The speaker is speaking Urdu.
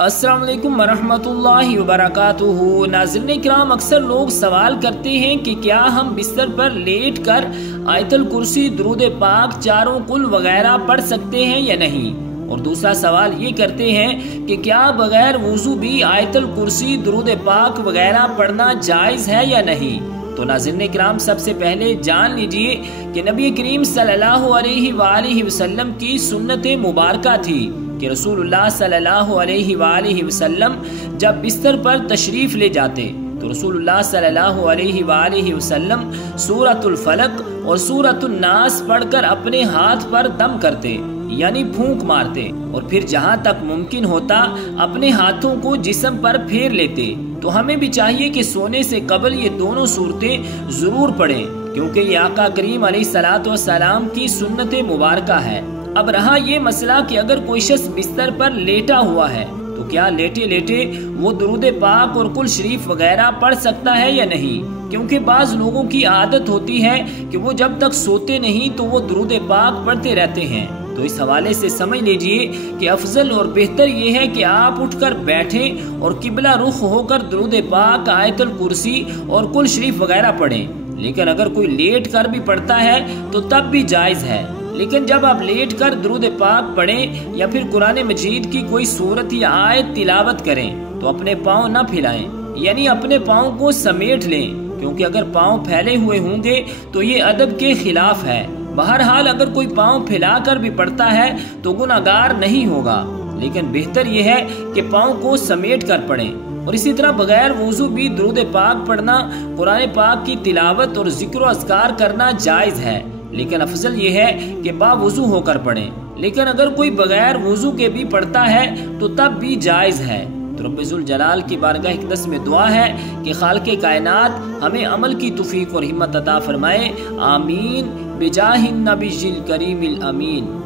السلام علیکم ورحمۃ اللہ وبرکاتہ۔ ناظرین اکرام، اکثر لوگ سوال کرتے ہیں کہ کیا ہم بستر پر لیٹ کر آیت الکرسی، درود پاک، چاروں کل وغیرہ پڑھ سکتے ہیں یا نہیں؟ اور دوسرا سوال یہ کرتے ہیں کہ کیا بغیر وضو بھی آیت الکرسی، درود پاک وغیرہ پڑھنا جائز ہے یا نہیں؟ تو ناظرین اکرام، سب سے پہلے جان لیجئے کہ نبی کریم صلی اللہ علیہ وآلہ وسلم کی سنت مبارکہ تھی کہ رسول اللہ صلی اللہ علیہ وآلہ وسلم جب بستر پر تشریف لے جاتے تو رسول اللہ صلی اللہ علیہ وآلہ وسلم سورۃ الفلق اور سورۃ الناس پڑھ کر اپنے ہاتھ پر دم کرتے، یعنی پھونک مارتے، اور پھر جہاں تک ممکن ہوتا اپنے ہاتھوں کو جسم پر پھیر لیتے۔ تو ہمیں بھی چاہیے کہ سونے سے قبل یہ دونوں صورتیں ضرور پڑھیں، کیونکہ یہ آقا کریم علیہ الصلوۃ والسلام کی سنت مبارکہ ہے۔ اب رہا یہ مسئلہ کہ اگر کوئی شخص بستر پر لیٹا ہوا ہے تو کیا لیٹے لیٹے وہ درود پاک اور کل شریف وغیرہ پڑھ سکتا ہے یا نہیں؟ کیونکہ بعض لوگوں کی عادت ہوتی ہے کہ وہ جب تک سوتے نہیں تو وہ درود پاک پڑھتے رہتے ہیں۔ تو اس حوالے سے سمجھ لیجئے کہ افضل اور بہتر یہ ہے کہ آپ اٹھ کر بیٹھیں اور قبلہ رخ ہو کر درود پاک، آیت الکرسی اور کل شریف وغیرہ پڑھیں۔ لیکن اگر کوئی لیٹ کر بھی پڑھتا ہے تو تب بھی جائز ہے۔ لیکن جب آپ لیٹ کر درود پاک پڑھیں یا پھر قرآن مجید کی کوئی سورت یا آیت تلاوت کریں تو اپنے پاؤں نہ پھیلائیں، یعنی اپنے پاؤں کو سمیٹ لیں، کیونکہ اگر پاؤں پھیلے ہوئے ہوں گے تو یہ ادب کے خلاف ہے۔ بہرحال اگر کوئی پاؤں پھیلا کر بھی پڑھتا ہے تو گناہگار نہیں ہوگا، لیکن بہتر یہ ہے کہ پاؤں کو سمیٹ کر پڑھیں۔ اور اسی طرح بغیر وضو بھی درود پاک پڑھنا، قرآن پاک کی تلاوت اور ذکر و اذکار کرنا جائز ہے، لیکن افضل یہ ہے کہ باوضو ہو کر پڑھیں۔ لیکن اگر کوئی بغیر وضو کے بھی پڑھتا ہے تو تب بھی جائز ہے۔ تو رب ذوالجلال کی بارگاہ اقدس میں دعا ہے کہ خالق کائنات ہمیں عمل کی توفیق اور ہمت عطا فرمائے، آمین بجاہ النبی الکریم الامین۔